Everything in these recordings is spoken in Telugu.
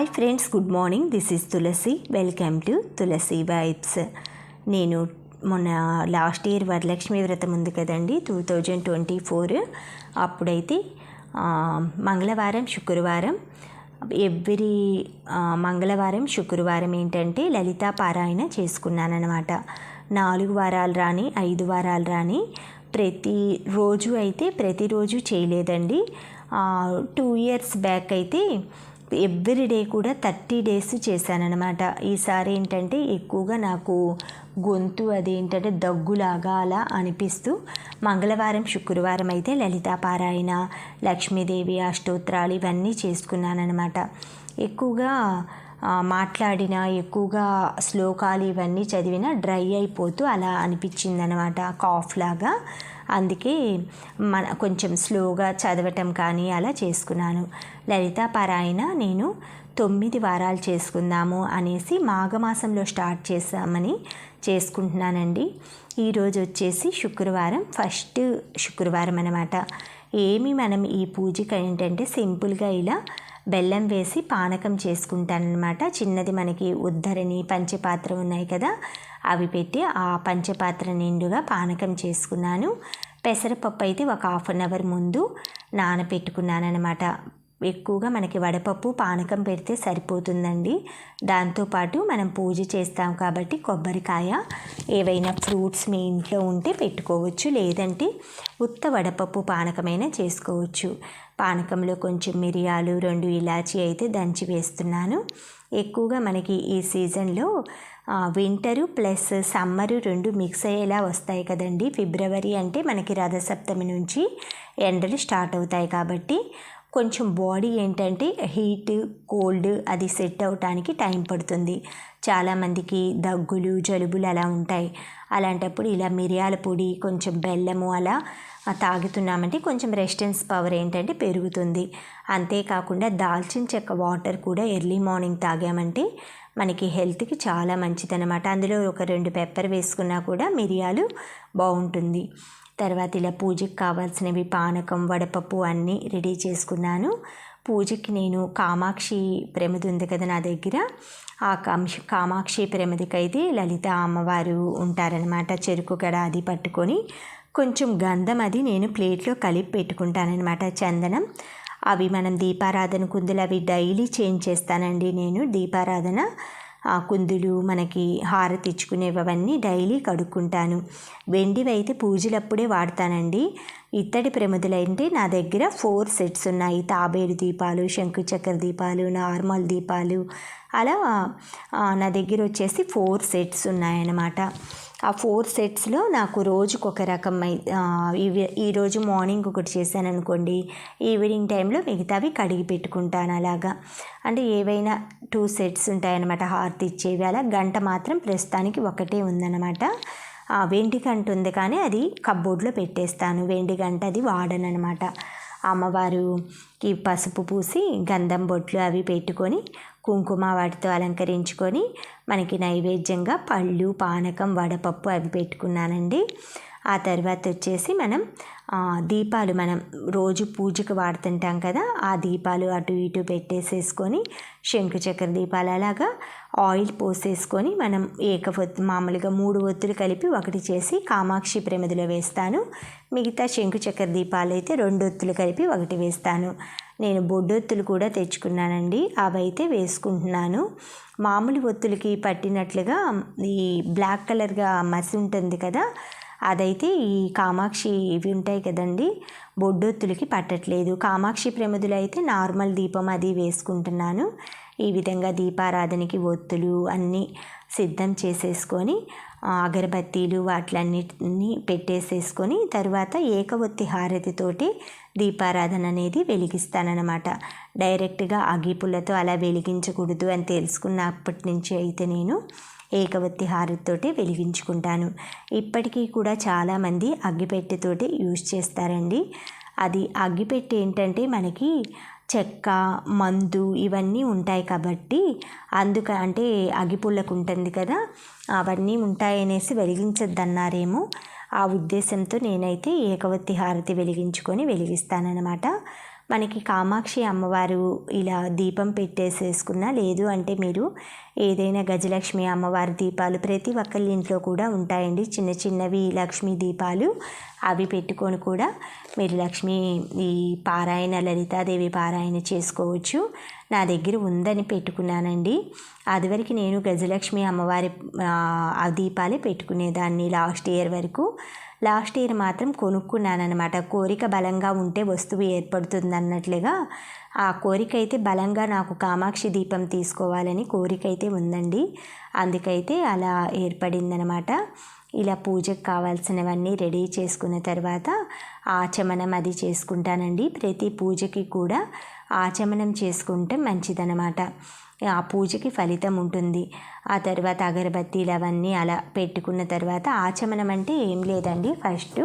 Hi friends, good morning. This is Tulasi. Welcome to Tulasi vibes. నేను మొన్న లాస్ట్ ఇయర్ వరలక్ష్మి వ్రతం ఉంది కదండి, 2024. అప్పుడైతే మంగళవారం శుక్రవారం ఎవ్రీ మంగళవారం శుక్రవారం ఏంటంటే లలితా పారాయణ చేసుకున్నానమాట. 4 వారాలు రాని 5 వారాలు రాని ప్రతిరోజు చేయలేదండి. 2 ఇయర్స్ బ్యాక్ అయితే ఎవ్రీ డే కూడా 30 డేస్ చేశానన్నమాట. ఈసారి ఏంటంటే ఎక్కువగా నాకు గొంతు అదేంటంటే దగ్గులాగా అలా అనిపిస్తూ మంగళవారం శుక్రవారం అయితే లలితా పారాయణ, లక్ష్మీదేవి అష్టోత్తరాలు ఇవన్నీ చేసుకున్నానన్నమాట. ఎక్కువగా మాట్లాడిన, ఎక్కువగా శ్లోకాలు ఇవన్నీ చదివిన డ్రై అయిపోతూ అలా అనిపించిందనమాట, కాఫ్ లాగా. అందుకే కొంచెం స్లోగా చదవటం కానీ అలా చేసుకున్నాను. లలితా పారాయణ నేను 9 వారాలు చేసుకుందాము అనేసి మాఘమాసంలో స్టార్ట్ చేసామని చేసుకుంటున్నానండి. ఈరోజు వచ్చేసి శుక్రవారం, ఫస్ట్ శుక్రవారం అనమాట. మనం ఈ పూజకి ఏంటంటే సింపుల్గా ఇలా బెల్లం వేసి పానకం చేసుకుంటానన్నమాట. చిన్నది మనకి ఉద్ధరణి పంచపాత్ర ఉన్నాయి కదా, అవి పెట్టి ఆ పంచపాత్ర నిండుగా పానకం చేసుకున్నాను. పెసరపప్పు అయితే ఒక 1/2 అవర్ ముందు నానబెట్టుకున్నానమాట. ఎక్కువగా మనకి వడపప్పు పానకం పెడితే సరిపోతుందండి. దాంతోపాటు మనం పూజ చేస్తాం కాబట్టి కొబ్బరికాయ, ఏవైనా ఫ్రూట్స్ మీ ఇంట్లో ఉంటే పెట్టుకోవచ్చు, లేదంటే ఉత్త వడపప్పు పానకమైనా చేసుకోవచ్చు. పానకంలో కొంచెం మిరియాలు, 2 ఇలాచీ అయితే దంచి వేస్తున్నాను. ఎక్కువగా మనకి ఈ సీజన్లో వింటరు ప్లస్ సమ్మరు 2 మిక్స్ అయ్యేలా వస్తాయి కదండి. ఫిబ్రవరి అంటే మనకి రథసప్తమి నుంచి ఎండలు స్టార్ట్ అవుతాయి కాబట్టి కొంచెం బాడీ ఏంటంటే హీట్, కోల్డ్ అది సెట్ అవటానికి టైం పడుతుంది. చాలామందికి దగ్గులు, జలుబులు అలా ఉంటాయి. అలాంటప్పుడు ఇలా మిరియాల పొడి, కొంచెం బెల్లము అలా తాగుతున్నామంటే కొంచెం రెసిస్టెన్స్ పవర్ ఏంటంటే పెరుగుతుంది. అంతేకాకుండా దాల్చిన చెక్క వాటర్ కూడా ఎర్లీ మార్నింగ్ తాగామంటే మనకి హెల్త్కి చాలా మంచిదన్నమాట. అందులో ఒక 2 పెప్పర్ వేసుకున్నా కూడా మిరియాలు బాగుంటుంది. తర్వాత ఇలా పూజకి కావాల్సినవి పానకం, వడపప్పు అన్నీ రెడీ చేసుకున్నాను. పూజకి నేను కామాక్షి ప్రమిది ఉంది కదా నా దగ్గర, ఆ కామాక్షి ప్రమిదికైతే లలిత అమ్మవారు ఉంటారనమాట. చెరుకు గడ అది పట్టుకొని కొంచెం గంధం అది నేను ప్లేట్లో కలిపి పెట్టుకుంటానమాట, చందనం. అవి మనం దీపారాధన కుందులు అవి డైలీ చేంజ్ చేస్తానండి నేను. దీపారాధన కుందులు మనకి హారతి ఇచ్చుకునేవన్నీ డైలీ కడుక్కుంటాను. వెండివి అయితే పూజలప్పుడే వాడతానండి. ఇత్తడి ప్రమిదలంటే నా దగ్గర 4 సెట్స్ ఉన్నాయి. తాబేలు దీపాలు, శంకు చక్ర దీపాలు, నార్మల్ దీపాలు అలా నా దగ్గర వచ్చేసి 4 సెట్స్ ఉన్నాయన్నమాట. ఆ 4 సెట్స్లో నాకు రోజుకొక రకం ఈరోజు మార్నింగ్ ఒకటి చేశాను అనుకోండి, ఈవినింగ్ టైంలో మిగతావి కడిగి పెట్టుకుంటాను. అలాగా అంటే ఏవైనా 2 సెట్స్ ఉంటాయన్నమాట హారతి ఇచ్చేవి. అలా గంట మాత్రం ప్రస్తుతానికి ఒకటే ఉందన్నమాట. వెండి గంట ఉంది కానీ అది కబ్బోర్డ్లో పెట్టేస్తాను. వెండి గంట అది వాడనమాట. అమ్మవారికి పసుపు పూసి గంధం బొట్లు అవి పెట్టుకొని కుంకుమ వాటితో అలంకరించుకొని మనకి నైవేద్యంగా పళ్ళు, పానకం, వడపప్పు అవి పెట్టుకున్నానండి. ఆ తర్వాత వచ్చేసి మనం దీపాలు మనం రోజు పూజకు వాడుతుంటాం కదా, ఆ దీపాలు అటు ఇటు పెట్టేసేసుకొని శంకు చక్ర దీపాలు అలాగా ఆయిల్ పోసేసుకొని మనం మామూలుగా 3 ఒత్తులు కలిపి ఒకటి చేసి కామాక్షి ప్రమిదిలో వేస్తాను. మిగతా శంకు చక్ర దీపాలు అయితే 2 ఒత్తులు కలిపి ఒకటి వేస్తాను. నేను బొడ్డొత్తులు కూడా తెచ్చుకున్నానండి, అవైతే వేసుకుంటున్నాను. మామూలు ఒత్తులకి పట్టినట్లుగా ఈ బ్లాక్ కలర్గా మసి ఉంటుంది కదా, అదైతే ఈ కామాక్షి ఇవి ఉంటాయి కదండి బొడ్డొత్తులకి పట్టట్లేదు. కామాక్షి ప్రమిదులు అయితే నార్మల్ దీపం అది వేసుకుంటున్నాను. ఈ విధంగా దీపారాధనకి ఒత్తులు అన్నీ సిద్ధం చేసేసుకొని అగరబత్తీలు వాటిలన్నిటిని పెట్టేసేసుకొని తర్వాత ఏకవొత్తి హారతితోటి దీపారాధన అనేది వెలిగిస్తానన్నమాట. డైరెక్ట్గా అగ్గిపుల్లతో అలా వెలిగించకూడదు అని తెలుసుకున్నప్పటి నుంచి అయితే నేను ఏకవత్తి హారతితోటి వెలిగించుకుంటాను. ఇప్పటికీ కూడా చాలామంది అగ్గిపెట్టెతోటి యూజ్ చేస్తారండి. అది అగ్గిపెట్టె ఏంటంటే మనకి చెక్క, మందు ఇవన్నీ ఉంటాయి కాబట్టి అంటే అగ్గిపుల్లకు ఉంటుంది కదా, అవన్నీ ఉంటాయనేసి వెలిగించద్దన్నారేమో. ఆ ఉద్దేశంతో నేనైతే ఏకవత్తి హారతి వెలిగించుకొని వెలిగిస్తానన్నమాట. మనకి కామాక్షి అమ్మవారు ఇలా దీపం పెట్టేసేసుకున్నా, లేదు అంటే మీరు ఏదైనా గజలక్ష్మి అమ్మవారి దీపాలు ప్రతి ఒక్కళ్ళ ఇంట్లో కూడా ఉంటాయండి, చిన్న చిన్నవి లక్ష్మీ దీపాలు. అవి పెట్టుకొని కూడా మీరు లక్ష్మీ ఈ పారాయణ, లలితాదేవి పారాయణ చేసుకోవచ్చు. నా దగ్గర ఉందని పెట్టుకున్నానండి. అదివరకు నేను గజలక్ష్మి అమ్మవారి ఆ దీపాలే పెట్టుకునేదాన్ని లాస్ట్ ఇయర్ వరకు. లాస్ట్ ఇయర్ మాత్రం కొనుక్కున్నానమాట. కోరిక బలంగా ఉంటే వస్తువు ఏర్పడుతుంది అన్నట్లుగా ఆ కోరిక అయితే బలంగా నాకు కామాక్షి దీపం తీసుకోవాలని కోరిక అయితే ఉందండి. అందుకైతే అలా ఏర్పడిందనమాట. ఇలా పూజకు కావాల్సినవన్నీ రెడీ చేసుకున్న తర్వాత ఆచమనం అది చేసుకుంటానండి. ప్రతి పూజకి కూడా ఆచమనం చేసుకుంటే మంచిదనమాట. ఆ పూజకి ఫలితం ఉంటుంది. ఆ తర్వాత అగరబత్తీలు అవన్నీ అలా పెట్టుకున్న తర్వాత ఆచమనం అంటే ఏం లేదండి, ఫస్ట్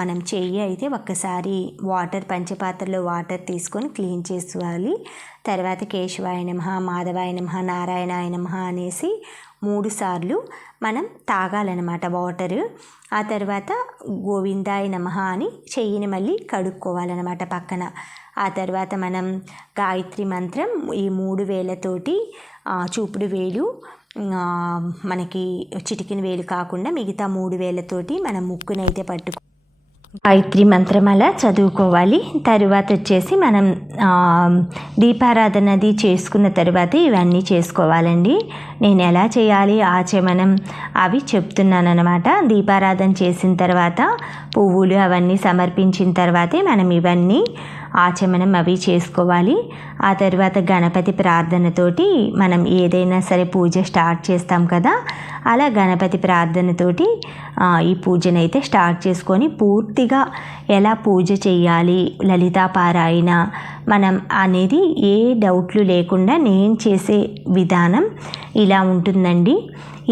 మనం చెయ్యి అయితే ఒక్కసారి వాటర్ పంచపాత్రలో వాటర్ తీసుకొని క్లీన్ చేసుకోవాలి. తర్వాత కేశవాయ నమః, మాధవాయ నమః, నారాయణాయ నమః అనేసి 3 సార్లు మనం తాగాలన్నమాట వాటరు. ఆ తర్వాత గోవిందాయ నమః అని చెయ్యిని మళ్ళీ కడుక్కోవాలన్నమాట పక్కన. ఆ తర్వాత మనం గాయత్రి మంత్రం ఈ 3 వేలతోటి చూపుడు వేలు, మనకి చిటికిన వేలు కాకుండా మిగతా 3 వేలతోటి మనం ముక్కునైతే గాయత్రి మంత్రం అలా చదువుకోవాలి. తరువాత వచ్చేసి మనం దీపారాధనది చేసుకున్న తర్వాత ఇవన్నీ చేసుకోవాలండి. నేను ఎలా చేయాలి ఆచమనం అవి చెప్తున్నాను అనమాట. దీపారాధన చేసిన తర్వాత పువ్వులు అవన్నీ సమర్పించిన తర్వాతే మనం ఇవన్నీ ఆచమనం అవి చేసుకోవాలి. ఆ తర్వాత గణపతి ప్రార్థనతోటి మనం ఏదైనా సరే పూజ స్టార్ట్ చేస్తాం కదా, అలా గణపతి ప్రార్థనతోటి ఈ పూజనైతే స్టార్ట్ చేసుకొని పూర్తిగా ఎలా పూజ చేయాలి, లలితా పారాయణ మనం అనేది ఏ డౌట్లు లేకుండా నేను చేసే విధానం ఇలా ఉంటుందండి.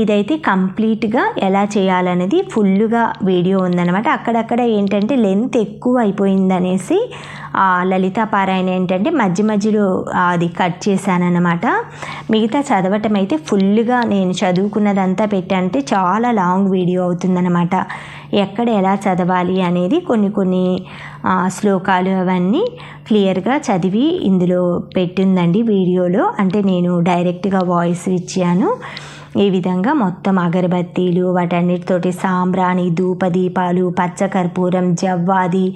ఇదైతే కంప్లీట్గా ఎలా చేయాలనేది ఫుల్గా వీడియో ఉందన్నమాట. అక్కడక్కడ ఏంటంటే లెంత్ ఎక్కువ అయిపోయిందనేసి లలితా పారాయణ ఏంటంటే మధ్య మధ్యలో అది కట్ చేశానన్నమాట. మిగతా చదవటం అయితే ఫుల్గా నేను చదువుకున్నదంతా పెట్టంటే చాలా లాంగ్ వీడియో అవుతుందన్నమాట. ఎక్కడ ఎలా చదవాలి అనేది కొన్ని శ్లోకాలు అవన్నీ క్లియర్గా చదివి ఇందులో పెట్టిందండి వీడియోలో. అంటే నేను డైరెక్ట్గా వాయిస్ ఇచ్చాను. ఈ విధంగా మొత్తం అగరబత్తీలు వాటన్నిటితోటి సాంబ్రాణి, ధూపదీపాలు, పచ్చకర్పూరం, జవ్వాది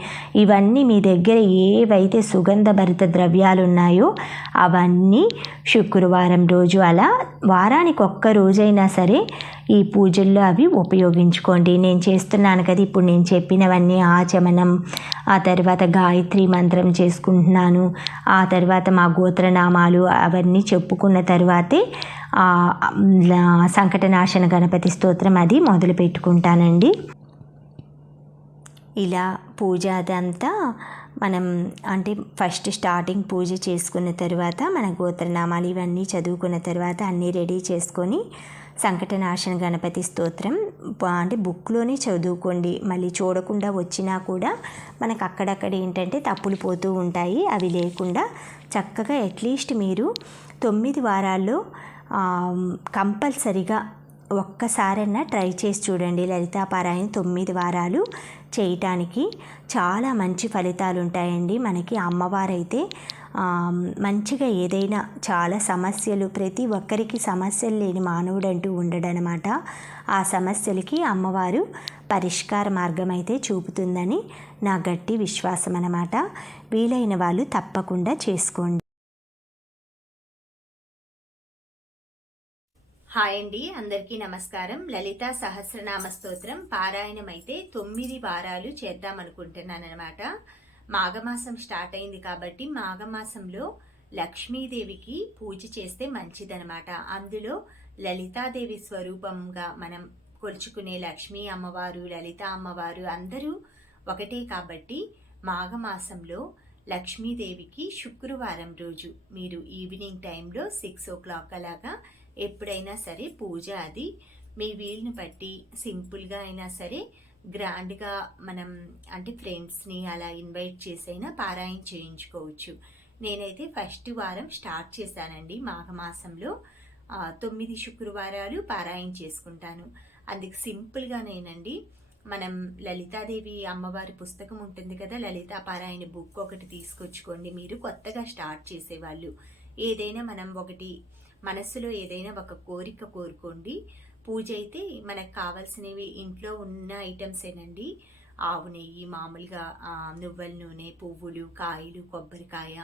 ఇవన్నీ మీ దగ్గర ఏవైతే సుగంధభరిత ద్రవ్యాలు ఉన్నాయో అవన్నీ శుక్రవారం రోజు అలా వారానికి ఒక్క రోజైనా సరే ఈ పూజల్లో అవి ఉపయోగించుకోండి. నేను చేస్తున్నాను కదా ఇప్పుడు నేను చెప్పినవన్నీ ఆచమనం, ఆ తర్వాత గాయత్రి మంత్రం చేసుకుంటున్నాను, ఆ తర్వాత మా గోత్రనామాలు అవన్నీ చెప్పుకున్న తర్వాతే సంకటనాశన గణపతి స్తోత్రం అది మొదలు పెట్టుకుంటానండి. ఇలా పూజ అదంతా మనం అంటే ఫస్ట్ స్టార్టింగ్ పూజ చేసుకున్న తర్వాత మన గోత్రనామాలు ఇవన్నీ చదువుకున్న తర్వాత అన్నీ రెడీ చేసుకొని సంకటనాశన గణపతి స్తోత్రం అంటే బుక్లోనే చదువుకోండి. మళ్ళీ చూడకుండా వచ్చినా కూడా మనకు అక్కడక్కడ ఏంటంటే తప్పులు పోతూ ఉంటాయి. అవి లేకుండా చక్కగా అట్లీస్ట్ మీరు 9 వారాల్లో కంపల్సరిగా ఒక్కసారైనా ట్రై చేసి చూడండి. లలితా పారాయణ 9 వారాలు చేయటానికి చాలా మంచి ఫలితాలు ఉంటాయండి. మనకి అమ్మవారైతే మంచిగా ఏదైనా చాలా సమస్యలు ప్రతి ఒక్కరికి సమస్యలు లేని మానవుడు అంటూ ఉండడనమాట. ఆ సమస్యలకి అమ్మవారు పరిష్కార మార్గం అయితే చూపుతుందని నా గట్టి విశ్వాసం అన్నమాట. వీలైన వాళ్ళు తప్పకుండా చేసుకోండి. హాయ్ అండి, అందరికీ నమస్కారం. లలితా సహస్రనామ స్తోత్రం పారాయణం అయితే 9 వారాలు చేద్దాం అనుకుంటున్నాను అనమాట. మాఘమాసం స్టార్ట్ అయింది కాబట్టి మాఘమాసంలో లక్ష్మీదేవికి పూజ చేస్తే మంచిదనమాట. అందులో లలితాదేవి స్వరూపంగా మనం కొలుచుకునే లక్ష్మీ అమ్మవారు, లలిత అమ్మవారు అందరూ ఒకటే కాబట్టి మాఘమాసంలో లక్ష్మీదేవికి శుక్రవారం రోజు మీరు ఈవినింగ్ టైంలో 6 o'clock అలాగా ఎప్పుడైనా సరే పూజ అది మీ వీలుని బట్టి సింపుల్గా అయినా సరే గ్రాండ్గా మనం అంటే ఫ్రెండ్స్ని అలా ఇన్వైట్ చేసైనా పారాయణ చేయించుకోవచ్చు. నేనైతే ఫస్ట్ వారం స్టార్ట్ చేశానండి. మాఘమాసంలో 9 శుక్రవారాలు పారాయణ చేసుకుంటాను. అందుకు సింపుల్గానేనండి మనం లలితాదేవి అమ్మవారి పుస్తకం ఉంటుంది కదా, లలితా పారాయణ బుక్ ఒకటి తీసుకొచ్చుకోండి. మీరు కొత్తగా స్టార్ట్ చేసేవాళ్ళు ఏదైనా మనం ఒకటి మనస్సులో ఏదైనా ఒక కోరిక కోరుకోండి. పూజ అయితే మనకు కావాల్సినవి ఇంట్లో ఉన్న ఐటమ్స్ ఏనండి. ఆవు నెయ్యి, మామూలుగా నువ్వుల నూనె, పువ్వులు, కాయలు, కొబ్బరికాయ,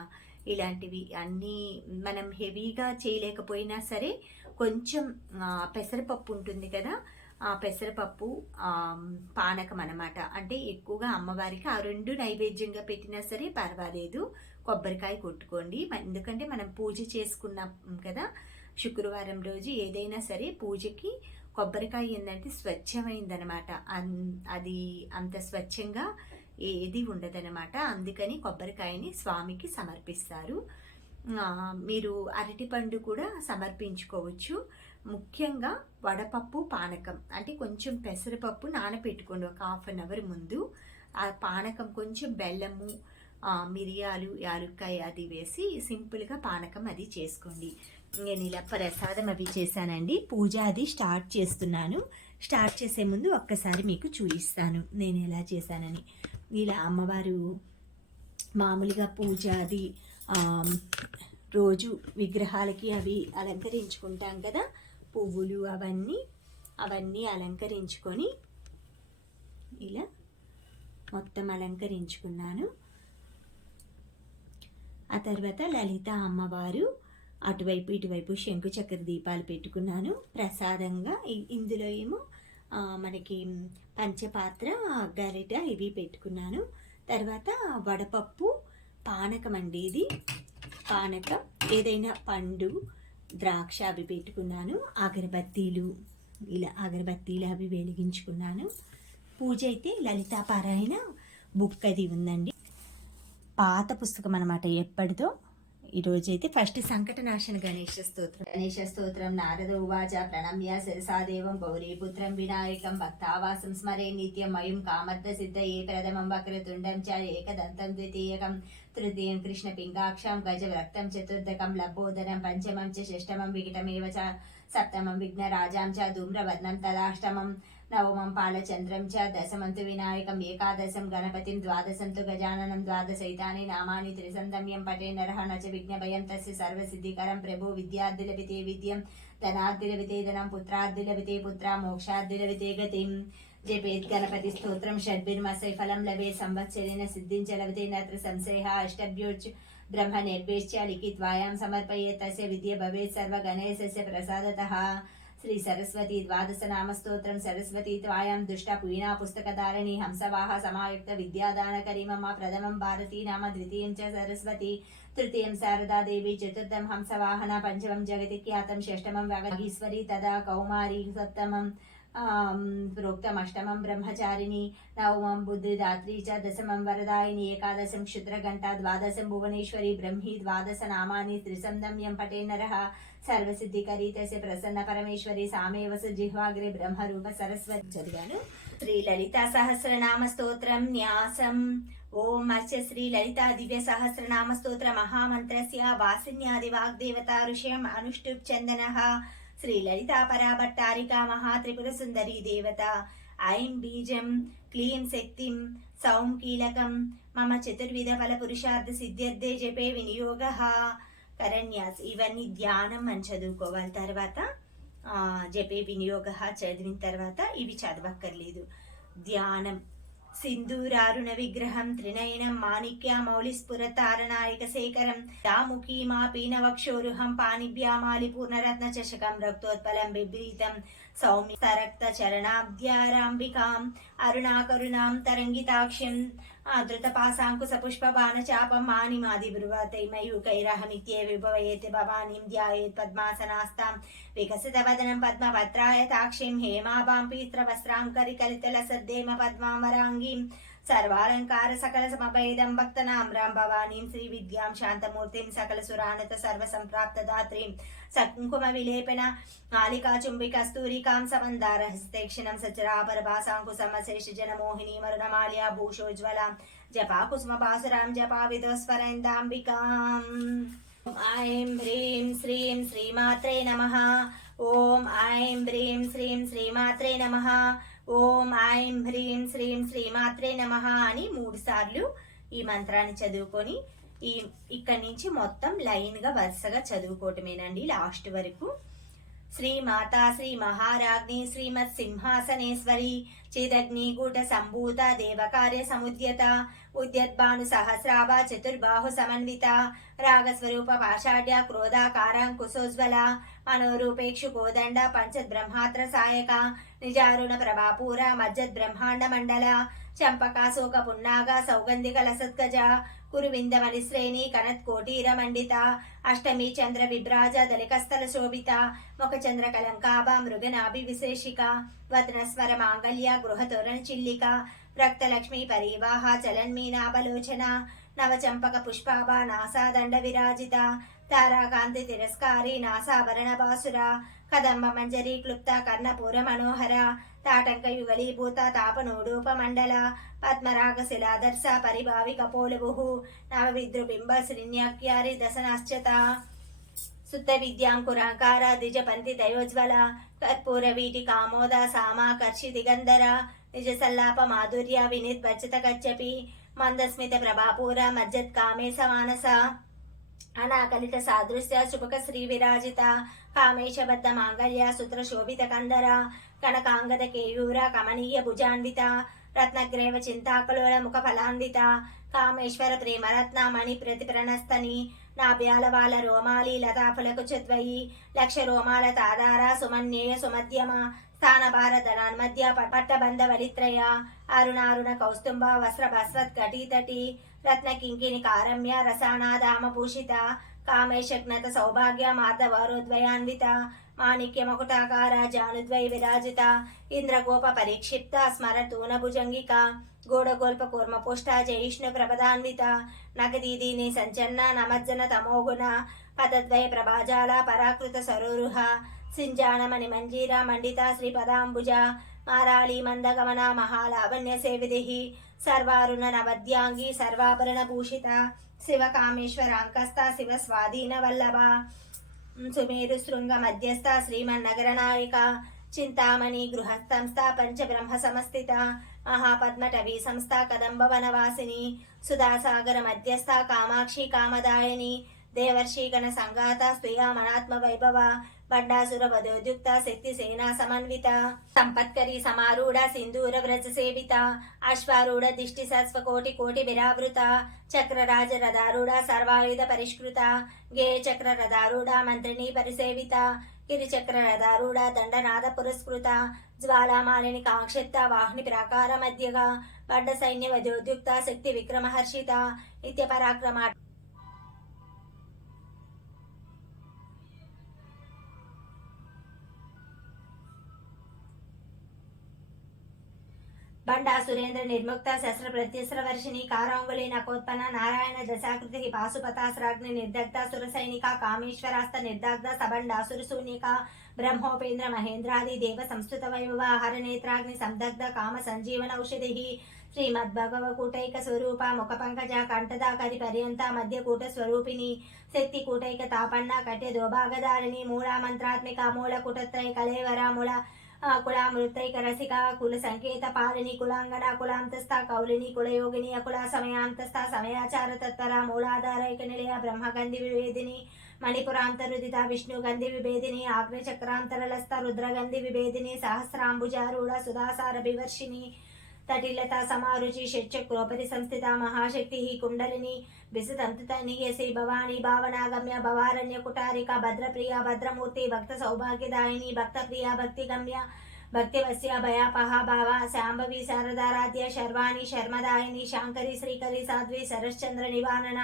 ఇలాంటివి అన్నీ. మనం హెవీగా చేయలేకపోయినా సరే కొంచెం పెసరపప్పు ఉంటుంది కదా, ఆ పెసరపప్పు, పానకం అన్నమాట. అంటే ఎక్కువగా అమ్మవారికి ఆ రెండు నైవేద్యంగా పెట్టినా సరే పర్వాలేదు. కొబ్బరికాయ కొట్టుకోండి, ఎందుకంటే మనం పూజ చేసుకున్నాం కదా. శుక్రవారం రోజు ఏదైనా సరే పూజకి కొబ్బరికాయ ఏంటంటే స్వచ్ఛమైందనమాట. అది అంత స్వచ్ఛంగా ఏది ఉండదనమాట. అందుకని కొబ్బరికాయని స్వామికి సమర్పిస్తారు. మీరు అరటిపండు కూడా సమర్పించుకోవచ్చు. ముఖ్యంగా వడపప్పు, పానకం అంటే కొంచెం పెసరపప్పు నానపెట్టుకోండి ఒక 1/2 అవర్ ముందు. ఆ పానకం కొంచెం బెల్లము, మిరియాలు, యాలుక్కాయ అది వేసి సింపుల్గా పానకం అది చేసుకోండి. నేను ఇలా ప్రసాదం అవి చేశానండి. పూజ అది స్టార్ట్ చేస్తున్నాను. స్టార్ట్ చేసే ముందు ఒక్కసారి మీకు చూపిస్తాను నేను ఎలా చేశానని. ఇలా అమ్మవారు మామూలుగా పూజ అది రోజు విగ్రహాలకి అవి అలంకరించుకుంటాం కదా, పువ్వులు అవన్నీ అలంకరించుకొని ఇలా మొత్తం అలంకరించుకున్నాను. ఆ తర్వాత లలిత అమ్మవారు అటువైపు ఇటువైపు శంకు చక్ర దీపాలు పెట్టుకున్నాను ప్రసాదంగా. ఇందులో ఏమో మనకి పంచపాత్ర, గరిట ఇవి పెట్టుకున్నాను. తర్వాత వడపప్పు, పానకం అండి. ఇది పానకం, ఏదైనా పండు, ద్రాక్ష అవి పెట్టుకున్నాను. అగరబత్తీలు, ఇలా అగరబత్తీలు అవి వెలిగించుకున్నాను. పూజ అయితే లలితా పారాయణ బుక్ అది ఉందండి, పాత పుస్తకం అన్నమాట, ఎప్పటిదో. ఈరోజైతే ఫస్ట్ సంకటనాశన గణేశ స్తోత్రం. నారద ఉవాచ ప్రణమ్య శిరసాదేవం గౌరీపుత్రం వినాయకం భక్తావాసం స్మరే నిత్యం మయం కామర్థ సిద్ధ ఏ ప్రథమం వక్రతుండం చ ఏకదంతం ద్వితీయకం తృతీయం కృష్ణ పింగాక్షం గజవ్రక్తం చతుర్దకం లబ్బోదరం పంచమం చ షష్టమం వికటమేవ చ సప్తమం విఘ్నరాజాం చ ధూమ్రవర్ణం తదాష్టమం నవమం పాలచంద్రం చ దశమంతు వినాయకం ఏకాదశం గణపతిం ద్వాదశం తు గజాననం ద్వాదశైతాని నామాని త్రిసందమ్యం పటే నరః నచ విఘ్నభయం తస్య సర్వసిద్ధికరం ప్రభో విద్యార్థిలభితే విద్యం ధనార్థిలభితే ధనం పుత్రార్థిలభితే పుత్ర మోక్షార్థిలభితే గతిం జపేత్ గణపతి స్తోత్రం షడ్భిర్మసై ఫలం లభే సంవత్సరేణ సిద్ధించలభితే నత్ర సంశయః అష్టభ్యోర్చ బ్రహ్మ నిర్వేశ్య లిఖిత్వాయాం సమర్పయేత్ తస్య విద్య భవేత్ సర్వగణేశస్య ప్రసాదతః. శ్రీ సరస్వతి ద్వాదశ నామస్తోత్రం. సరస్వతి త్వాయాం దుష్ట పూయినా పుస్తకధారిణి హంసవాహ సమాయుక్త విద్యాదానకరి మమ ప్రథమం భారతీ నామ ద్వితీయం చ సరస్వతి తృతీయం శారదాదేవి చతుర్థం హంసవాహన పంచమం జగతి ఖ్యాతం షష్టమం వాగీశ్వరి తదా కౌమారి సప్తమం ప్రోక్తం అష్టమం బ్రహ్మచారిణి నవమం బుద్ధిదాత్రి చ దశమం వరదాయిని ఏకాదశం క్షుద్రఘంట ద్వాదశం భువనేశ్వరి బ్రహ్మి ద్వాదశ నామాని త్రిసందమ్యం పటే నరః సర్వసిద్ధికరీ తస్య ప్రసన్న పరమేశ్వరి సామేవస జిహ్వాగ్రే బ్రహ్మరూప సరస్వతి. చదివాను. శ్రీ లలితా సహస్రనామ స్తోత్రం న్యాసం. ఓం అస్య శ్రీ లలితా దివ్య సహస్రనామ స్తోత్ర మహామంత్రస్య వాసిన్యాది వాగ్దేవతా ఋషయం అనుష్ఠుప్ చందనః. శ్రీ లలితా పరాభట్టారికా మహాత్రిపుర సుందరీ దేవత. ఐం బీజం క్లీం శక్తిం సౌం కీలకం మమ చతుర్విధ ఫల పురుషార్థ సిద్ధ్యర్థే జపే వినియోగః. కరణ్యాస్ ఇవన్నీ ధ్యానం అని చదువుకోవాలి. తర్వాత జపే వినియోగ చదివిన తర్వాత ఇవి చదవక్కర్లేదు. ధ్యానం. సింధూరారుణ విగ్రహం త్రినయనం మాణిక్య మౌలిస్ఫురతారనాయక శేఖరం రాముఖీ మా పీనవక్షోరుహం పాణిభ్యామాలి పూర్ణరత్న చషకం రక్తోత్పలం బిభ్రీతం సౌమ్య సరక్త చరణాబ్ద్యారాంబికాం అరుణాకరుణాం తరంగితాక్షం ధృతపాశాంకుశ పుష్ప బాణచాపం మానిమాది బ్రువతై మయూకైరహమిత్యే విభవయేతి భవానీం ధ్యాయేత్ పద్మాసనాస్తాం వికసిత వదనం పద్మపత్రాయతాక్షిం హేమాభాం పీత్రవస్త్రాం కరికలితల సద్దేమ పద్మావరాంగీం సర్వాలంకార సకల సమభేదం భక్తనామ్రాం భవానీం శ్రీ విద్యాం శాంతమూర్తిం సకల సురానత సర్వ సంప్రాప్త దాత్రీం సకుంకుమ విలేపన మాలికా చుంబి కస్తూరికాం సమందార హస్తేక్షణం సచరాపర భాసాంకుశమశేష జనమోహిని మరుణమాల్యా భూషోజ్వలాం జపా కుసుమ బాసురాం జపా విదోస్ఫరైందాంబికాం. ఐం హ్రీం శ్రీం శ్రీమాత్రే నమః. ఓం ఐం హ్రీం శ్రీం శ్రీమాత్రే నమః. ఓం ఐం హ్రీం శ్రీం శ్రీమాత్రే నమః అని 3 సార్లు ఈ మంత్రాన్ని చదువుకొని ఇక్కడి నుంచి మొత్తం లైన్గా వరుసగా చదువుకోవటమేనండి లాస్ట్ వరకు. శ్రీ మాతా శ్రీ మహారాజ్ఞి శ్రీమత్ సింహాసనేశ్వరి చిదగ్నిగూట సంభూత దేవకార్య సముద్యత ఉద్యద్భాను సహస్రాభ చతుర్బాహు సమన్విత రాగస్వరూప పాషాఢ్య క్రోధాకారాంకుశోజ్వల మనోరూపేక్షు కోదండ పంచద్ బ్రహ్మాత్ర సాయక నిజారుణ ప్రభాపూర మజ్జద్ బ్రహ్మాండ మండల చంపకాశోక పున్నాగ సౌగంధిక లసత్గజ కురువిందమణిశ్రేణి కనత్కోటీర మండిత అష్టమి చంద్ర విభ్రాజ దళికస్థల శోభిత ముఖచంద్ర కలంకాభ మృగనాభి విశేషిక వదనస్వర మాంగళ్య గృహతోరణ చిల్లిక రక్తలక్ష్మి పరివాహ చలన్మీనాభలోచన నవచంపక పుష్పాభ నాసాదండ విరాజిత తారాకాంతి తిరస్కారి నాసాభరణ బాసుర కదంబ మంజరి క్లుప్త కర్ణపూర మనోహర తాటంక యుగలీభూత తాపనోడూపమండల పద్మరాగ శిలాదర్శ పరిభావి కపోలుభు నవవిద్రుబింబ శ్రీన్యాక్యారి దశనాశ్చత సుత్త విద్యాంకురాకార ద్విజపంతి దయోజ్వల కర్పూర వీటి కామోద సామాకర్షి దిగంధర నిజ సల్లాప మాధుర్య వినిత్ భర్చిత కచ్చపి మందస్మిత ప్రభాపూర మజ్జత్ కామేశ మానస అనాకలిత సాదృశ్య శుభక శ్రీ విరాజిత కామేశబద్ధ మాంగళ్య సూత్ర శోభిత కందర కనకాంగద కేయూర కమనీయ భుజాన్విత రత్నగ్రేవ చింతాకలోల ముఖ ఫలాన్విత కామేశ్వర ప్రేమరత్న మణి ప్రతిప్రణస్తని నాభ్యాలవాల రోమాలి లతాఫలకు చత్వయి లక్ష రోమాల తాదార సుమన్యేయ సుమధ్యమ స్థానభార ధనాన్మధ్య పట్టబంధ వలిత్రయ అరుణారుణ కౌస్తుంభ వస్త్ర భస్వత్ ఘటీతటి రత్న కింకిని కారమ్య రసానాదామ భూషిత కామేశగ్నత సౌభాగ్య మాధవరోద్వయాన్విత మాణిక్య మకుటాకార జానుద్వై విరాజిత ఇంద్రగోప పరిక్షిప్త స్మరతూన భుజంగిక గోడగోల్ప కూర్మపుష్ట జయిష్ణు ప్రభదాన్విత నగదీదీని సంచన్న నమజ్జన తమోగుణ పదద్వయ ప్రభాజాల పరాకృత సరోరుహ సింజానమణి మంజీర మండిత శ్రీపదాంబుజ మారాళి మందగమన మహాలావణ్య సేవిదిహి సర్వారుణ నవద్యాంగి సర్వాభరణ భూషిత శివ కామేశ్వరాంకస్థ శివ స్వాధీన వల్లభ సుమేరు శృంగ మధ్యస్థ శ్రీమన్నగర నాయక చింతామణి గృహస్థంస్థ పంచబ్రహ్మ సమస్థిత మహాపద్మటవీ సంస్థ కదంబ వనవాసిని సుధాసాగర మధ్యస్థ కామాక్షి కామదాయని దేవర్షిగణ సంఘాత స్వీయ మనాత్మ వైభవ బండాసుర వధోద్యుక్త శక్తి సేనా సమన్విత సంపత్కరి సమారూఢ సింధూర వ్రజ సేవిత అశ్వారూఢ దిష్టి సస్వకోటి కోటి విరావృత చక్రరాజ రథారూఢ సర్వాయుధ పరిష్కృత గే చక్ర రథారూఢ మంత్రిని పరిసేవిత గిరిచక్ర రథారూఢ దండనాద పురస్కృత జ్వాలామాలిని కాంక్షిత వాహ్ని ప్రాకార మధ్యగా బడ్డ సైన్య వధోద్యుక్త శక్తి విక్రమహర్షిత నిత్య పరాక్రమ బండా సురేంద్ర నిర్ముక్త శస్త్ర ప్రత్యస్త్ర వర్షిణి కారాంగులి నకోత్పన్న నారాయణ దశాకృతి పాశుపతాస్రాగ్ని నిర్దగ్ధ సురసైనిక కామేశ్వరాస్త నిర్దగ్ధ సబండాసుర శూన్యక బ్రహ్మోపేంద్ర మహేంద్రాది దేవ సంస్కృత వైభవ హరనేత్రాగ్ని సందగ్ధ కామ సంజీవన ఔషధి శ్రీమద్భగవకూటైక స్వరూప ముఖ పంకజ కంఠదాకరి పర్యంత మధ్యకూట స్వరూపిణి శక్తి కూటైక తాపన్న కట్య దోభాగదారిణి మూలా మంత్రాత్మిక మూల కుటత్రయ కళేవర మూల కులామృతైక రసిక కుల సంకేత పాలిని కులాంగన కులాంతస్థ కౌలిని కులయోగిని అకుల సమయాంతస్థ సమయాచార తత్పర మూలాధారైక నిలయ బ్రహ్మగంధి విభేదిని మణిపురాంతరుదిత విష్ణుగంధి విభేదిని ఆగ్నేచక్రాంతరలస్థ రుద్రగంధి విభేదిని సహస్రాంబుజారూఢ సుధాసార వివర్షిణి తటిలత సమారుచి షట్చక్రోపరి సంస్థిత మహాశక్తి కుండలిని విశదంతుతనీయసి భవానీ భావనాగమ్య భవారణ్య కుటారిక భద్రప్రియ భద్రమూర్తి భక్త సౌభాగ్యదాయిని భక్త ప్రియ భక్తిగమ్య భక్తివస్య భయాపహ భావ శాంభవి శారదారాధ్య శర్వాణి శర్మదాయిని శాంకరి శ్రీకరి సాధ్వి శరశ్చంద్ర నివారణ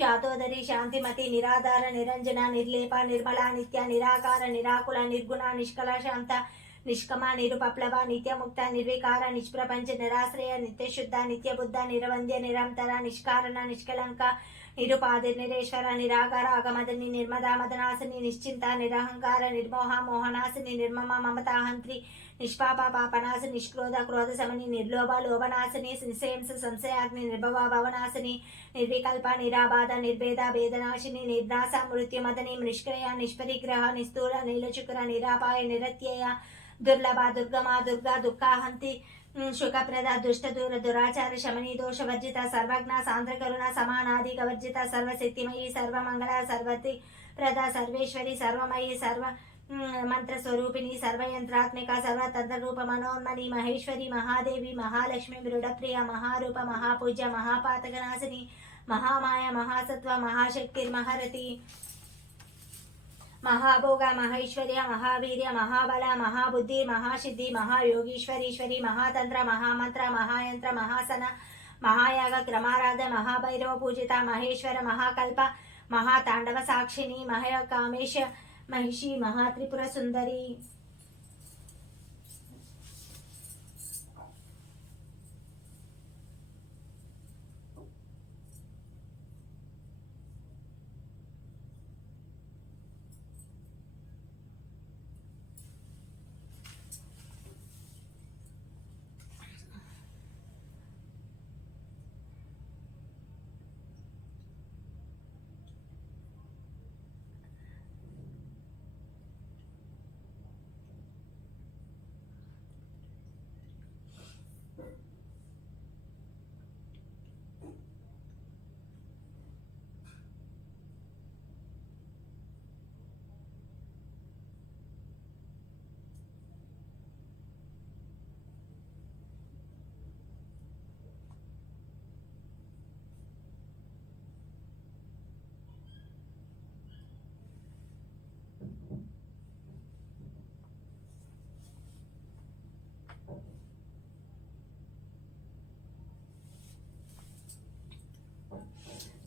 శాతోదరి శాంతిమతి నిరాధార నిరంజన నిర్లేప నిర్మల నిత్య నిరాకార నిరాకుల నిర్గుణ నిష్కల శాంత నిష్కమ నిరుపప్లవ నిత్యముక్త నిర్వికార నిష్ప్రపంచ నిరాశ్రయ నిత్యశుద్ధ నిత్యబుద్ధ నిరవంద్య నిరంతర నిష్కారణ నిష్కలంక నిరుపాధిర్నిరేశ్వర నిరాగారాగమదని నిర్మదా మదనాశిని నిశ్చింత నిరహంకార నిర్మోహ మోహనాశిని నిర్మమ మమతాహంత్రి నిష్పాప పాపనాశిని నిష్క్రోధ క్రోధ శమని నిర్లోభ లోభనాశిని నిశేంస సంశయాగ్ని నిర్భవ భవనాశిని నిర్వికల్ప నిరాబాధ నిర్భేద భేదనాశిని నిర్నాశ మృత్యుమదని నిష్క్రయ నిష్పరిగ్రహ నిస్థూల నీలచుకుర నిరాపాయ నిరత్యయ దుర్లభ దుర్గమా దుర్గా దుఃఖాహంతి శుకప్రద దుష్టదూర దురాచార శమని దోషవర్జిత సర్వజ్ఞ సాంద్రకరుణ సమానాధిక వర్జిత సర్వశక్తిమయీ సర్వమంగళ సర్వతి ప్రద సర్వేశ్వరి సర్వమయీ సర్వ మంత్రస్వరూపిణి సర్వయంత్రాత్మిక సర్వతంత్రరూప మనోన్మణి మహేశ్వరి మహాదేవి మహాలక్ష్మి మృడప్రియ మహారూప మహాపూజ్య మహాపాతకనాశిని మహామాయ మహాసత్వ మహాశక్తి మహారథి మహాభోగ మహేశ్వర్య మహావీర్య మహాబల మహాబుద్ధి మహాసిద్ధి మహాయోగీశ్వరీశ్వరి మహాతంత్ర మహామంత్ర మహాయంత్ర మహాసన మహాయాగ క్రమారాధ మహాభైరవ పూజిత మహేశ్వర మహాకల్ప మహాతాండవ సాక్షిని మహాకామేశ మహిషి మహాత్రిపుర సుందరి.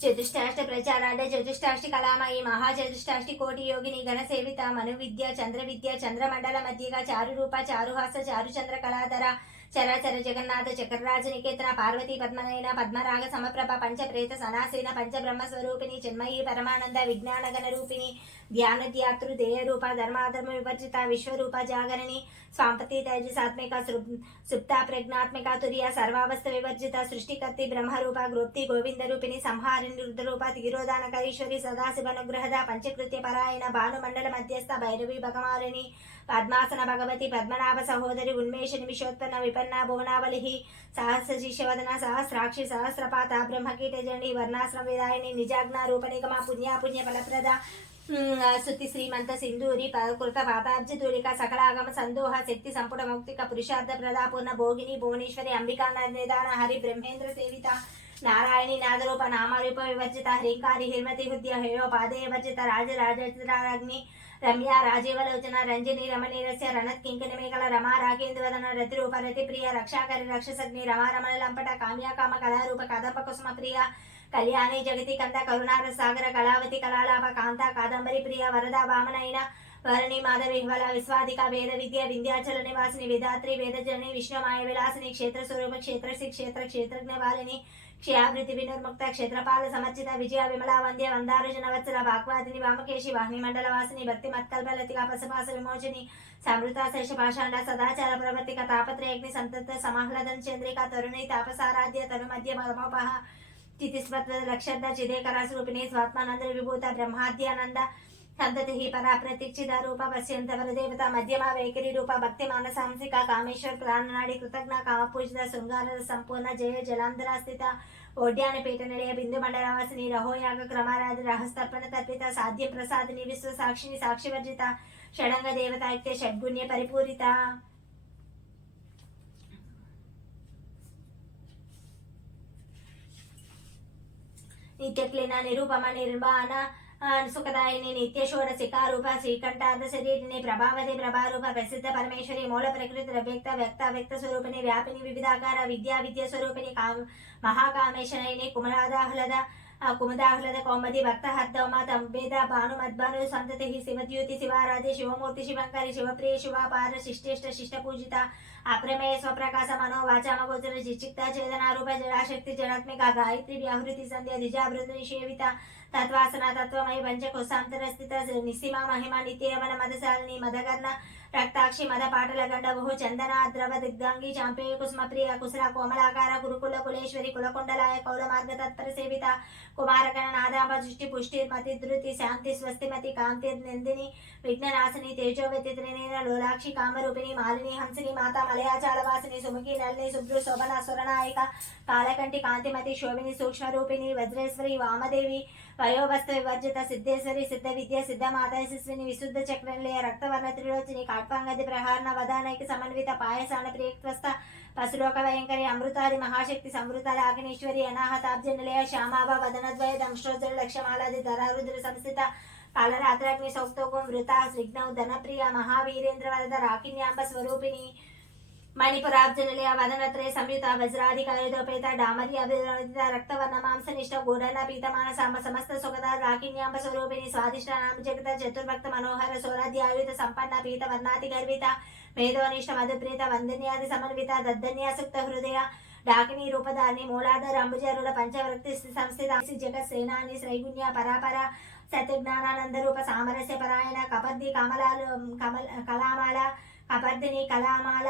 చతుష్టాష్ట ప్రచారాఢ చతుష్టాష్టి కళామయి మహాచతుష్టాష్టి కోటి యోగిని గణ సేవిత మను విద్య చంద్ర విద్య చంద్రమండల మధ్యగా చారు రూప చారుహాస చారు చంద్ర కళాధర చరాచర జగన్నాథ చక్రరాజ నికేతన పార్వతీ పద్మనయన పద్మరాగ సమప్రభ పంచప్రేత సనాసేన పంచబ్రహ్మ స్వరూపిణి చిన్మయీ పరమానంద విజ్ఞానగణ రూపిణి ధ్యానధ్యాతృ దేయరూప ధర్మాధర్మ వివర్జిత విశ్వరూప జాగరణి స్వాంపతి తేజసాత్మిక సుప్త ప్రజ్ఞాత్మిక తుర్య సర్వావస్థ వివర్జిత సృష్టికర్తి బ్రహ్మరూప గోప్తి గోవింద రూపిణి సంహారిణి రుద్రరూప తిరోధానకరీశ్వరి సదాశివనుగ్రహద పంచకృత్య పరాయణ భానుమండల మధ్యస్థ భైరవి భగమాలిని పద్మాసన భగవతి పద్మనాభ సహోదరి ఉన్మేష నిమిషోత్పన్న విపన్న భువనావలి సహస్ర శిష్యవదన సహస్రాక్షి సహస్రపాత బ్రహ్మకీటజండి వర్ణాశ్రమ విదాయిని నిజాజ్ఞ రూపనిగమ పుణ్య ఫలప్రద శృతి శ్రీమంత సింధూరి కృత పాతాబ్జతూలిక సకలాగమ సందోహ శక్తి సంపుట మౌక్తిక పురుషార్థ ప్రదాపూర్ణ భోగిని భువనేశ్వరి అంబికా నిదాన హరి బ్రహ్మేంద్ర సేవిత నారాయణి నాదరూప నామరూప వివర్జిత హ్రీంకారి హిర్మతి హృద్య హేయో పాదే వర్జిత రాజరాజరాగ్ని రమ్య రాజీవలోచన రంజని రమణీరస్య రణత్ కింకిని మేఘల రమా రాగేంద్రవదన రతిరూప రతిప్రియ రక్షాకరి రక్షసగ్ని రమారమణ లంపట కామ్యాకామ కళారూప కదంబ కుసుమ ప్రియ కళ్యాణి జగతి కంద కరుణార సాగర కళావతి కళాలాభ కాంత కాదంబరి ప్రియ వరద వామనైన వరణి మాధవి హ్వల విశ్వాదిక వేద విద్య వింధ్యాచల నివాసిని వేదాత్రి వేదజనని విష్ణుమాయ విలాసిని క్షేత్ర స్వరూప క్షేత్రసి క్షేత్ర క్షేత్రజ్ఞ వాలిని క్షయావృతి వినుర్ముక్త క్షేత్రపాల సమర్చిత విజయ విమలా వంద్య వందారు జనవత్సల వాగ్వాదిని వామకేశి వాహిని మండల వాసిని భక్తి మత్కల్పలతిక పశుపాస విమోచని సమృత శేష పాషాండ సదాచార ప్రవర్తిక తాపత్రయగ్ని సంతత సమాహ్లదన్ చంద్రిక తరుణి తాపసారాధ్య తను మధ్య మమోపహ చితిస్పత్వ లక్షర్ధ చిదేకర స్వరూపిణి స్వాత్మానంద విభూత బ్రహ్మాద్యానంద సంతతి పరా ప్రతీక్షిత రూప పశ్యంత వరదేవత మధ్యమ వైఖరి రూప భక్తి మానసాంసిక కామేశ్వర్ ప్రాణనాడి కృతజ్ఞ కామపూజిత శృంగార సంపూర్ణ జయ జలాంధర స్థిత ఓడ్యాన పీఠ నిలయ బిందు మండలవాసిని రహోయాగ క్రమారాధి రహస్తర్పణ తర్పిత సాధ్య ప్రసాదిని విశ్వ సాక్షిని సాక్షివర్జిత షడంగ దేవతాయుక్త షడ్గుణ్య పరిపూరిత నిత్యక్లీన నిరూపమ నిర్మాణ సుఖదాయిని నిత్య షోడశికారూప శ్రీకంఠార్థ శరీరిని ప్రభావతి ప్రభారూప ప్రసిద్ధ పరమేశ్వరి మూల ప్రకృతి వ్యక్త వ్యక్త వ్యక్త స్వరూపిణి వ్యాపిని వివిధాకార విద్యా విద్య స్వరూపిణి మహాకామేశ్వరిని కుమలాదాహ్లద కుముదాహ్లద కౌమది భక్తహర్దమ తం వేద భానుమద్భాను సంతతి శివద్యూతి శివారాధి శివమూర్తి శివంకరి శివప్రియ శివాపార శిష్టేష్ట శిష్ట పూజిత అప్రమేయ స్వప్రకాశ మనో వాచామగోచర చిచిక్త చేదనారూప జడాశక్తి జడాత్మిక గాయత్రి వ్యాహృతి సంధ్య దిజావృందు నిషేవిత తత్వాసన తత్వమయ పంచకోశాంతర స్థిత నిస్సిమ మహిమ నిత్యరమణ మదశాలిని మదగర్ణ రక్తాక్షి మద పాటల గండ బహు చందన ద్రవ దిగ్గాంగి చాంపేయ కుసుమ ప్రియ కుశల కోమలాకార గురుకుల కులేశ్వరి కులకొండలాయ కౌల మార్గ తత్పర సేవిత కుమారకణ నాదాంబ దృష్టి పుష్టి మతి ధృతి శాంతి స్వస్తిమతి కాంతి నందిని విఘ్ననాశిని తేజోవతి త్రినేన లోలాక్షి కామరూపిణి మాలిని హంసిని మాత మలయాచాలవాసిని సుముఖి నల్ని శుభ్రు శోభన స్వరనాయిక కాలకంటి కాంతిమతి శోభిని సూక్ష్మరూపిణి వజ్రేశ్వరి వామదేవి వయోవస్త వివర్జిత సిద్ధేశ్వరి సిద్ధ విద్య సిద్ధమాత యశస్విని విశుద్ధ చక్రంలయ రక్తవర్ణ త్రిలోచిని కాట్పాంగది ప్రహారణ వదానైక సమన్విత పాయసాన ప్రియత్వస్త పశులోక భయంకరి అమృతాది మహాశక్తి సమృత రాగిణీశ్వరి అనాహతాబ్జ నిలయ శ్యామాభ వదనద్వయ దంశ్రోజర లక్ష్యమాలాది ధరారుద్ర సంస్థిత కాలరాత్రాగ్ని సౌక్తోకం వృత స్నిగ్నౌ ధనప్రియ మహావీరేంద్ర వరద రాకిన్యాంబ స్వరూపిణి మణిపురాబ్జనలయ వదనత్రయ సంయుత వజ్రాధికాయుధోపేత డామర్యాభిత రక్తవర్ణ మాంసనిష్ట గూఢన పీతమాన సామ సమస్త సుగత రాకిన్యాంబ స్వరూపిణి స్వాదిష్టానాం జగత చతుర్భక్త మనోహర సోరాధ్యాయుత సంపన్న పీత వర్ణాతి గర్విత మేధోనిష్ట మధుప్రీత వందన్యాది సమన్విత దద్దన్యాసుక్త హృదయ డాకిని రూపధారిణి మూలాధార అంబుజరుల పంచవృత్తి సంస్థిత జగత్ సేనాని శ్రైగుణ్య పరాపర సత్యజ్ఞానానంద రూప సామరస్య పరాయణ కపర్ది కలామాల కపర్దిని కళామాల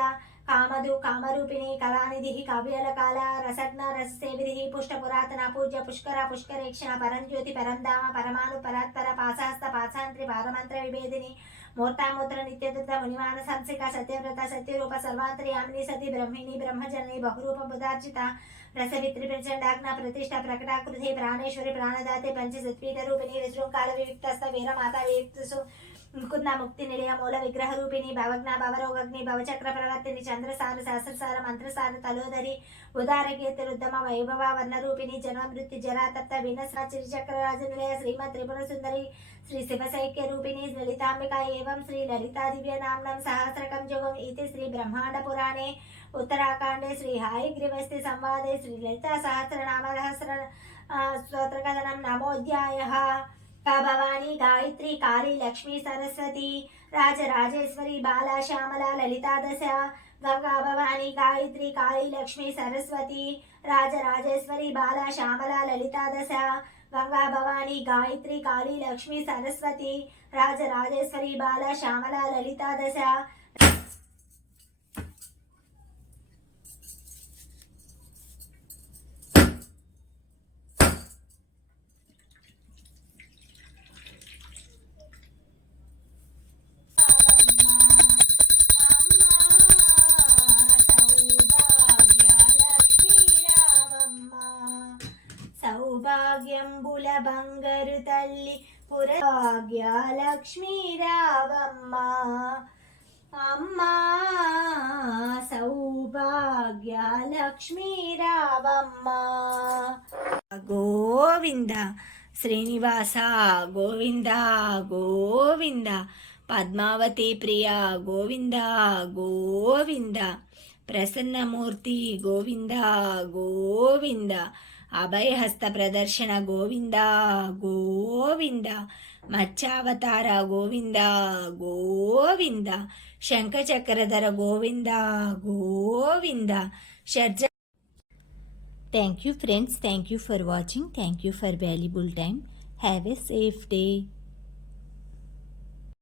కామధు కామరూపిణి కళానిధి కావ్యలకాల రసజ్ఞ రససేవిధి పుష్ట పురాతన పూజ్య పుష్కర పుష్కరేక్షణ పరంజ్యోతి పరంధామ పరమాను పరాత్పర పాశాస్త పాశాంత్రి పారమంత్ర విభేదిని మూర్తామూత్ర నిత్యదృత మునిమాన సంసిక సత్యవ్రత సత్యరూప సర్వాంతర్యామిని సతి బ్రహ్మిణి బ్రహ్మజనని బహురూప బుధార్చిత రసవిత్రి ప్రచండాగ్న ప్రతిష్ట ప్రకటాకృతి ప్రాణేశ్వరి ప్రాణదాతే పంచసత్వీత రూపిణి విశృంఖాల వివిక్తస్థ వీరమాత వివిక్తసు ముకుంద ముక్తి నిలయ మూల విగ్రహ రూపిణి భవజ్ఞ భవరోగగ్ని భవచక్ర ప్రవర్తిని చంద్రసార సహస్రసార మంత్రసార తలోదరి ఉదారకీర్తి రుద్దమ వైభవ వర్ణ రూపిణి జన్మ మృత్యు జరాతప్త వినస్ర చిరిచక్ర రాజ నిలయ శ్రీమద్ త్రిపుర సుందరి శ్రీ శివసైక్య రూపిణి లలితాంబిక ఏవం శ్రీ లలితా దివ్య నామ్నం సహస్రకం యోగం ఇది శ్రీ బ్రహ్మాండ పురాణే उत्तराखंडे श्री हायग्रीवस्ति संवादे श्री ललिता सहस्रनाम सहस्र स्तोत्रकथनं नमोऽध्यायः का भवानी गायत्री काली लक्ष्मी सरस्वती राजराजेश्वरी बाला श्यामला ललिता दश गंगा भवानी गायत्री काली लक्ष्मी सरस्वती राजराजेश्वरी बाला श्यामला ललिता दश गंगा भवानी गायत्री काली लक्ष्मी सरस्वती राजराजेश्वरी बाला श्यामला ललिता दश సౌభాగ్యంబుల బంగారు తల్లి పురభాగ్య లక్ష్మీ రావమ్మ అమ్మా సౌభాగ్య లక్ష్మీ రావమ్మ గోవింద శ్రీనివాస గోవింద గోవింద పద్మావతి ప్రియ గోవింద గోవింద ప్రసన్నమూర్తి గోవింద గోవింద అభయహస్త ప్రదర్శన Govinda Govinda Matsyavatara Govinda Govinda శంఖచక్రధర Govinda Govinda షర్జ. Thank you friends, thank you for watching, thank you for valuable time. Have a safe day.